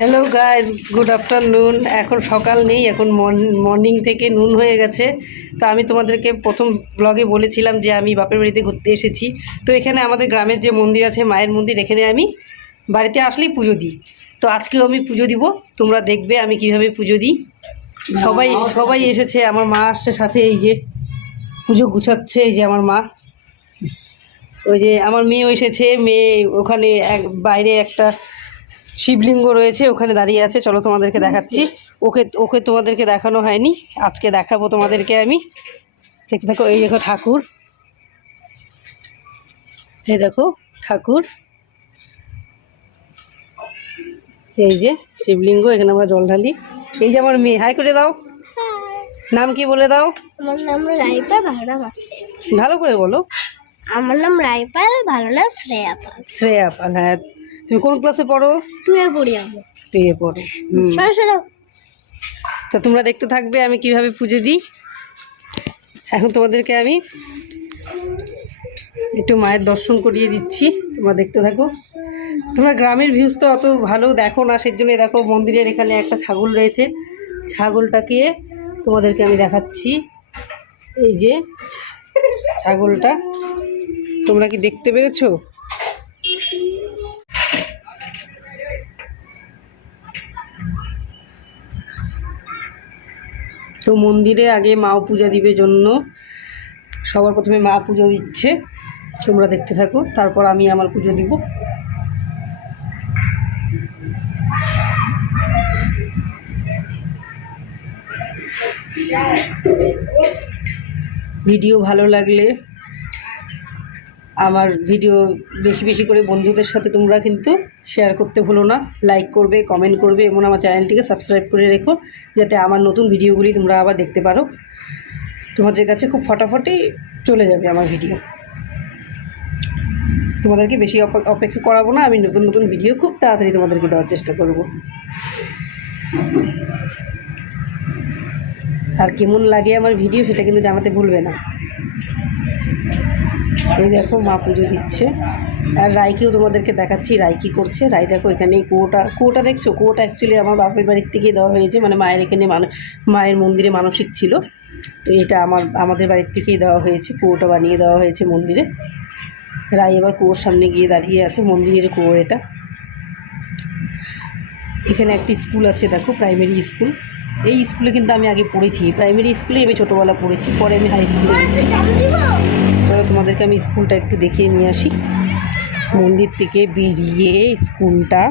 Hello guys, good afternoon. এখন সকাল নেই, এখন মর্নিং থেকে নুন হয়ে গেছে। তো আমি তোমাদেরকে প্রথম ব্লগে বলেছিলাম যে আমি বাপের বাড়িতে ঘুরতে এসেছি। তো এখানে আমাদের গ্রামের যে মন্দির আছে, মায়ের মন্দির, এখানে আমি বাড়িতে আসলেই পুজো দিই। তো আজকেও আমি পুজো দিব, তোমরা দেখবে আমি কিভাবে পুজো দিই। সবাই সবাই এসেছে, আমার মা আসছে সাথে, এই যে পুজো গুছাচ্ছে, এই যে আমার মা, ওই যে আমার মেয়েও এসেছে। মেয়ে ওখানে বাইরে একটা শিবলিঙ্গ রয়েছে, ওখানে দাঁড়িয়ে আছে। চলো তোমাদেরকে দেখাচ্ছি। ওকে ওকে তোমাদেরকে দেখানো হয়নি, আজকে দেখাবো তোমাদেরকে আমি। দেখতে থাকো। এই দেখো ঠাকুর, এই দেখো ঠাকুর, এই যে শিবলিঙ্গ, এখানে আমরা জল ঢালি। এই যে আমার মেয়ে, হাই করে দাও। নাম কি বলে দাও? আমার নাম রাইপাল, ভালো নাম শ্রেয়া। ভালো করে বলো। আমার নাম রাইপাল, ভালো নাম শ্রেয়া পাল। শ্রেয়া পাল। হ্যাঁ, তুমি কোন ক্লাসে পড়ো? 2 এ পড়ি আমি। 2 এ পড়ো। সরো সরো। তো তোমরা দেখতে থাকবে আমি কিভাবে পুজো দিই। এখন তোমাদেরকে আমি একটু মায়ের দর্শন করিয়ে দিচ্ছি, তোমরা দেখতে থাকো। তোমরা গ্রামের ভিউজ তো অত ভালো দেখো না, সেই জন্য দেখো মন্দিরের এখানে একটা ছাগল রয়েছে, ছাগলটাকে তোমাদেরকে আমি দেখাচ্ছি। এই যে ছাগলটা, তোমরা কি দেখতে পেরেছো? তো মন্দিরে আগে মাও পূজা দিবে জন্য সবার প্রথমে মা পুজো দিচ্ছে, তোমরা দেখতে থাকো, তারপর আমি আমার পুজো দিব। ভিডিও ভালো লাগলে আমার ভিডিও বেশি বেশি করে বন্ধুদের সাথে তোমরা কিন্তু শেয়ার করতে ভুলো না। লাইক করবে, কমেন্ট করবে এবং আমার চ্যানেলটিকে সাবস্ক্রাইব করে রেখো, যাতে আমার নতুন ভিডিওগুলি তোমরা আবার দেখতে পারো। তোমাদের কাছে খুব ফটাফটই চলে যাবে আমার ভিডিও। তোমাদেরকে বেশি অপেক্ষা করাবো না, আমি নতুন নতুন ভিডিও খুব তাড়াতাড়ি তোমাদেরকে দেওয়ার চেষ্টা করব। আর কেমন লাগে আমার ভিডিও সেটা কিন্তু জানাতে ভুলবে না। এই দেখো মা পুজো দিচ্ছে, আর রাইকেও তোমাদেরকে দেখাচ্ছি রাই কী করছে। রাই দেখো এখানে কুয়োটা দেখছো, কুয়োটা অ্যাকচুয়ালি আমার বাপের বাড়ির থেকেই দেওয়া হয়েছে, মানে মায়ের এখানে মায়ের মন্দিরে মানসিক ছিল, তো এটা আমাদের বাড়ির থেকেই দেওয়া হয়েছে, কুয়োটা বানিয়ে দেওয়া হয়েছে মন্দিরে। রাই এবার কুয়োর সামনে গিয়ে দাঁড়িয়ে আছে, মন্দিরের কুয়ো এটা। এখানে একটি স্কুল আছে দেখো, প্রাইমারি স্কুল। এই স্কুলে কিন্তু আমি আগে পড়েছি, প্রাইমারি স্কুলে আমি ছোটোবেলা পড়েছি, পরে আমি হাই স্কুলে গেছি। তবে তোমাদেরকে আমি স্কুলটা একটু দেখিয়ে নিয়ে আসি। মন্দির থেকে বেরিয়ে স্কুলটা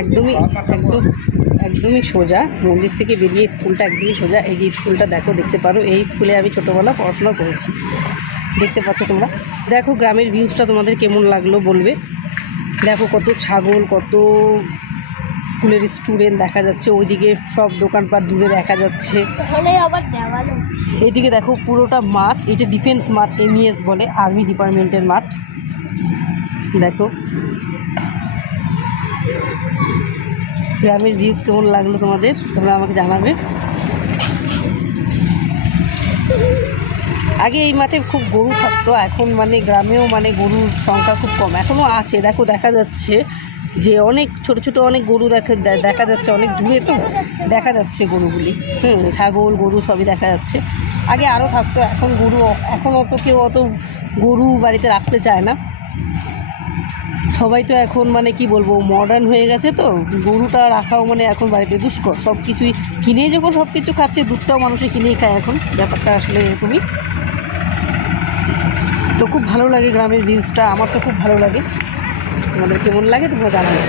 একদমই সোজা, মন্দির থেকে বেরিয়ে স্কুলটা একদমই সোজা। এই যে স্কুলটা দেখো, দেখতে পারো, এই স্কুলে আমি ছোটোবেলা পড়াশোনা করেছি, দেখতে পাচ্ছ তোমরা। দেখো গ্রামের ভিউজটা তোমাদের কেমন লাগলো বলবে। দেখো কত ছাগল, কত স্কুলের স্টুডেন্ট দেখা যাচ্ছে, ওইদিকে সব দোকানপাট দূরে দেখা যাচ্ছে। এইদিকে দেখো পুরোটা মাঠ, এটা ডিফেন্স মাঠ, MES বলে, আর্মি ডিপার্টমেন্টের মাঠ। দেখো গ্রামের ভিউজ কেমন লাগলো তোমাদের, তোমরা আমাকে জানাবে। আগে এই মাঠে খুব গরু থাকতো, এখন মানে গ্রামেও মানে গরুর সংখ্যা খুব কম, এখনও আছে। দেখো দেখা যাচ্ছে যে অনেক ছোট ছোট অনেক গরু দেখা যাচ্ছে, অনেক দূরে তো দেখা যাচ্ছে গরুগুলি। ছাগল গরু সবই দেখা যাচ্ছে। আগে আরও থাকতো, এখন কেউ অত গরু বাড়িতে রাখতে চায় না, সবাই তো এখন মানে কি বলবো মডার্ন হয়ে গেছে, তো গরুটা রাখাও মানে এখন বাড়িতে দুষ্কর। সব কিছুই কিনে যখন সব কিছু খাচ্ছে, দুধটাও মানুষে কিনেই খায় এখন, ব্যাপারটা আসলে এরকমই। তো খুব ভালো লাগে গ্রামের ভিউজটা, আমার তো খুব ভালো লাগে। তোমাদের কেমন লাগে তোমরা জানাবে।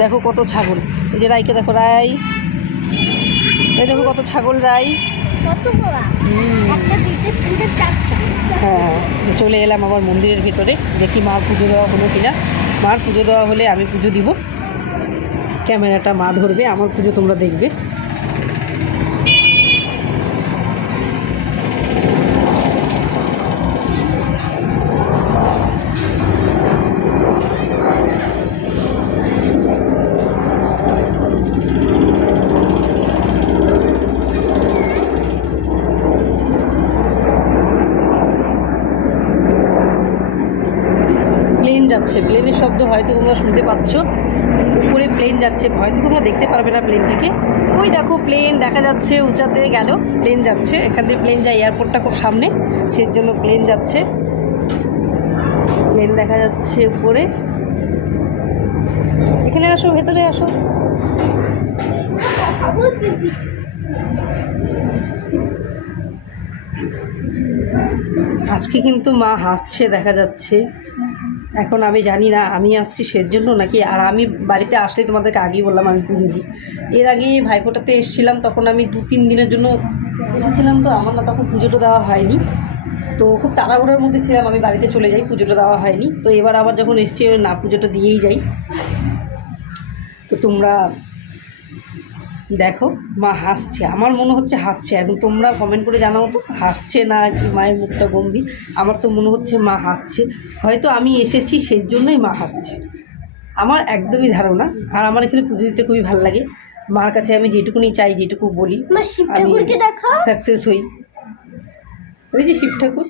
দেখো কত ছাগল, এই যে রাইকে দেখো, রাই এই দেখো কত ছাগল, রাই। হ্যাঁ, চলে এলাম আবার মন্দিরের ভিতরে, দেখি মার পুজো দেওয়া হলো কিনা। মার পুজো দেওয়া হলে আমি পুজো দিব, ক্যামেরাটা মা ধরবে, আমার পুজো তোমরা দেখবে। প্লেন যাচ্ছে, প্লেনের শব্দ হয়তো তোমরা শুনতে পাচ্ছ। উপরে প্লেন যাচ্ছে, হয়তো তোমরা দেখতে পারবে না প্লেনটিকে। ওই দেখো প্লেন দেখা যাচ্ছে, উঁচাতে গেল প্লেন যাচ্ছে। এখান থেকে প্লেন যায়, এয়ারপোর্টটা খুব সামনে, সেই জন্য প্লেন যাচ্ছে। প্লেন দেখা যাচ্ছে উপরে। এখানে আসো, ভেতরে আসো। আজকে কিন্তু মা হাসছে দেখা যাচ্ছে। এখন আমি জানি না আমি আসছি সেজন্য নাকি, আর আমি বাড়িতে আসলে তোমাদেরকে আগেই বললাম আমি পুজো দিই। এর আগে ভাইফোঁটাতে এসেছিলাম, তখন আমি 2-3 দিনের জন্য এসেছিলাম, তো আমার না তখন পুজোটা দেওয়া হয়নি। তো খুব তাড়াহুড়োর মধ্যে ছিলাম, আমি বাড়িতে চলে যাই, পুজোটা দেওয়া হয়নি। তো এবার আবার যখন এসছি না, পুজোটা দিয়েই যাই। তো তোমরা দেখো মা হাসছে, আমার মনে হচ্ছে হাসছে। এখন তোমরা কমেন্ট করে জানাও তো হাসছে না কি মায়ের মুখটা গম্ভীর। আমার তো মনে হচ্ছে মা হাসছে, হয়তো আমি এসেছি সেই জন্যই মা হাসছে, আমার একদমই ধারণা। আর আমার এখানে পুজো দিতে খুবই ভালো লাগে। মার কাছে আমি যেটুকুনি চাই, যেটুকু বলি, আমি সাকসেস হই। ওই যে শিব ঠাকুর,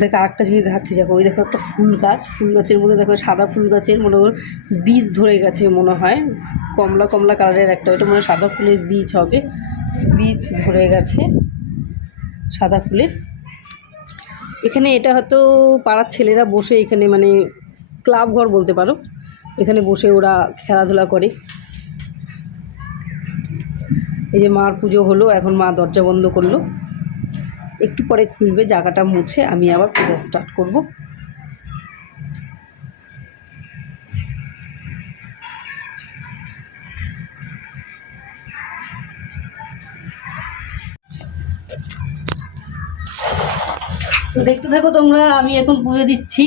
দেখো আরেকটা জিনিস দেখাচ্ছি। দেখো ওই দেখো একটা ফুল গাছ, ফুল গাছের মধ্যে দেখো সাদা ফুল গাছের মনে হয় বীজ ধরে গেছে, মনে হয় কমলা কমলা কালারের একটা, ওইটা মনে হয় সাদা ফুলের বীজ হবে। বীজ ধরে গেছে সাদা ফুলের। এখানে এটা হয়তো পাড়ার ছেলেরা বসে এখানে, মানে ক্লাব ঘর বলতে পারো, এখানে বসে ওরা খেলাধুলা করে। এই যে মার পুজো হলো, এখন মা দরজা বন্ধ করলো, একটু পরে খুলবে, জায়গাটা মুছে আমি আবার পূজা স্টার্ট করব। তো দেখতে থাকো তোমরা, আমি এখন পুজো দিচ্ছি।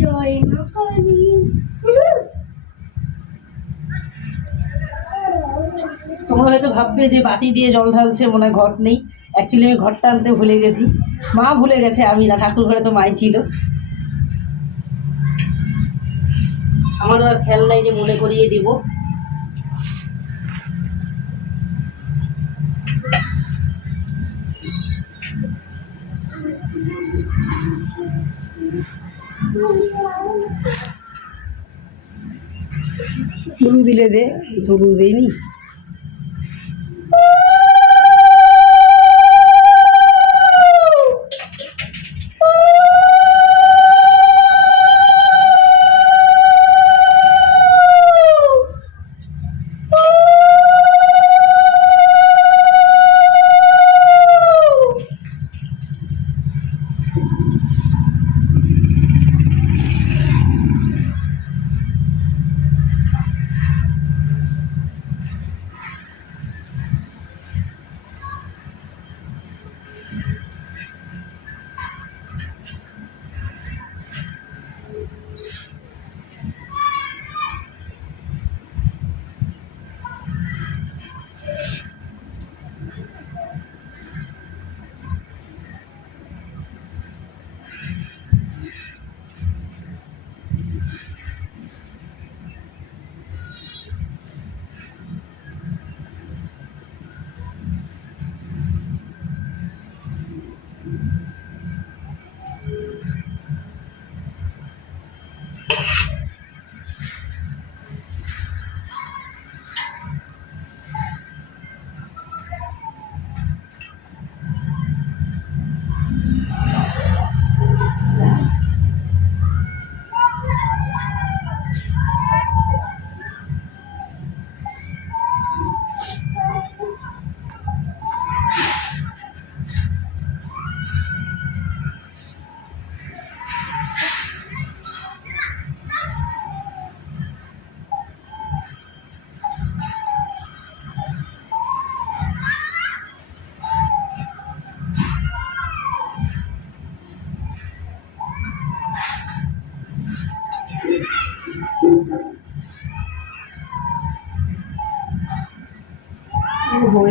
জয় মা কালী। তোমরা হয়তো ভাববে যে বাটি দিয়ে জল ঢালছে, মনে হয় ঘট নেই। অ্যাকচুয়ালি আমি ঘরটা আনতে ভুলে গেছি, মা ভুলে গেছে, আমি না, ঠাকুর ঘরে তো মাই ছিল। আমারও আর খেয়াল নাই যে মনে করিয়ে দিব। ধুলু দিলে দে, ধুলু দেয়নি।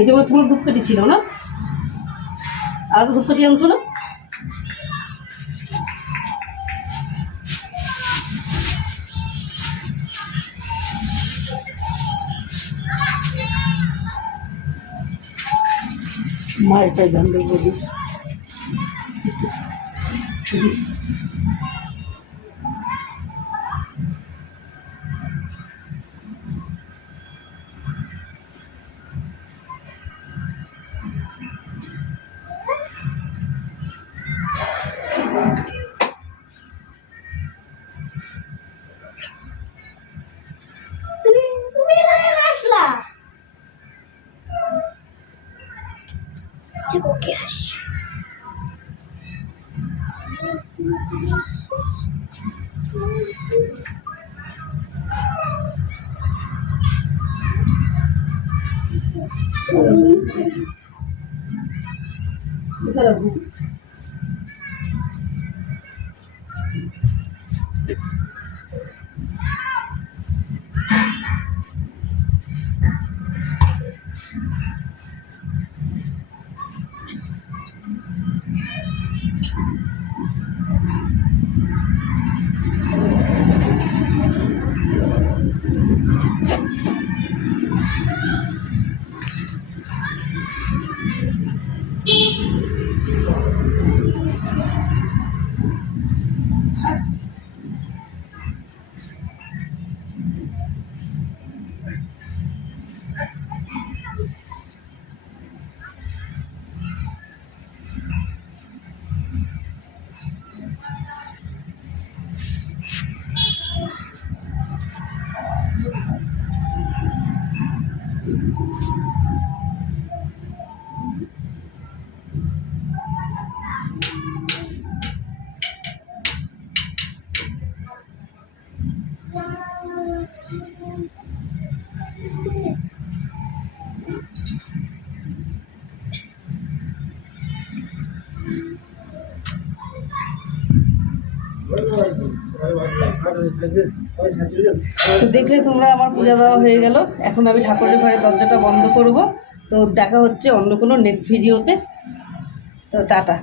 এটা তোমার ধূপকাঠি ছিল না, আর তো ধূপকাঠি আনছো না। মালটা গন্ধ বলিস তুমি এখানে আসলা দেখো কে আসছে তো দেখলে তোমরা, আমার পূজা দেওয়া হয়ে গেল। এখন আমি ঠাকুরের ঘরের দরজাটা বন্ধ করব। তো দেখা হচ্ছে অন্য কোনো নেক্সট ভিডিওতে। তো টাটা।